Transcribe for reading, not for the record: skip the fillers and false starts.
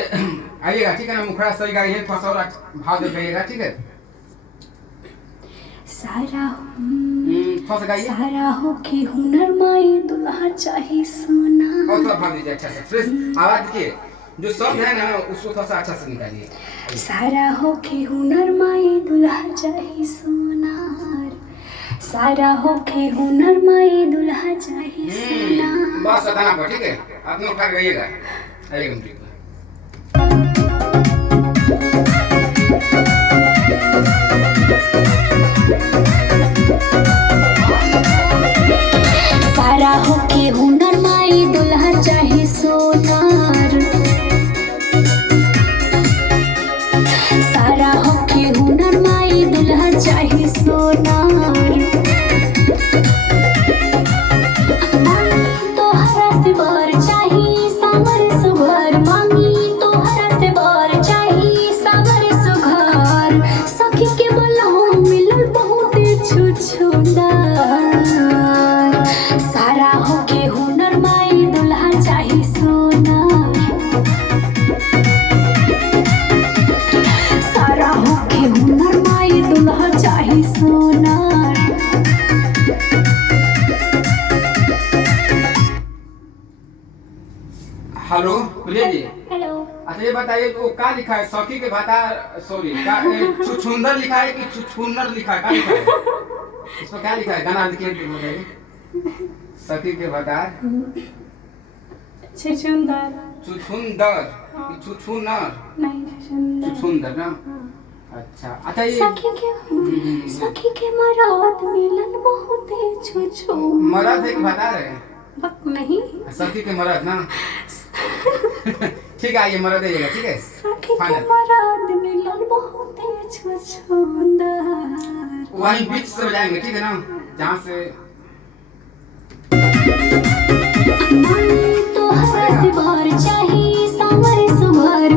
आइएगा, ठीक है ना। मुखड़ा सही गाइए, थोड़ा सा और भाव दे गाइएगा, ठीक है। सारा थोड़ा सा गाइए, सारा हो के हुनर माई दुल्हा चाहे सोना। और थोड़ा भाव दीजिए अच्छा से, फ्रेश आवाज देखिए, जो शब्द है ना उसको थोड़ा सा अच्छा से निकालिए। सारा हो के हुनर माई दुल्हा चाहे सोनार, सारा हो के हुनर माई दुल्हा चाहे सोनार। बस बताना पर, ठीक है। अपने उठा के गाइएगा, आइएगा ठीक है। सारा हो के हुनर माई दुल्हा चाहे सोनार, सारा हो के हुनर माई दुल्हा चाहे सोनार। तोहरा से बर चाही सावर सुघर, मांगी तोहरा से बर चाही सावर सुघर। सखी के बलहो मिलल बहुत छुछुंदर, सारा हो के हुनर माई दुल्हा चाहे सोनार, सारा हो के हुनर माई दुल्हा चाहे सोनार। Hello Priya ji, hello. अच्छा ये बताइए तो क्या लिखा है? सखी के भाता, सॉरी, छुछुंदर लिखा है कि छुछुन्नर लिखा है? क्या लिखा है इसमें? क्या लिखा है? गाना लिखिए, बताइए। सखी के भाता छुछुंदर छुछुंदर कि छुछुन्नर? नहीं, छुछुंदर। छुछुंदर ना। अच्छा अच्छा, ये सखी के मराद मिलन बहुत छुछु। मरद है कि भाता है? नहीं, सखी के मरद ना। ठीक है, आइए मरद आइएगा, ठीक है। सखी के मराद मिलन बहुत छुछुंदर। वहीं बीच से बजाएंगे, ठीक है ना, जहाँ से तोहरा से बर चाही सावर सुभर।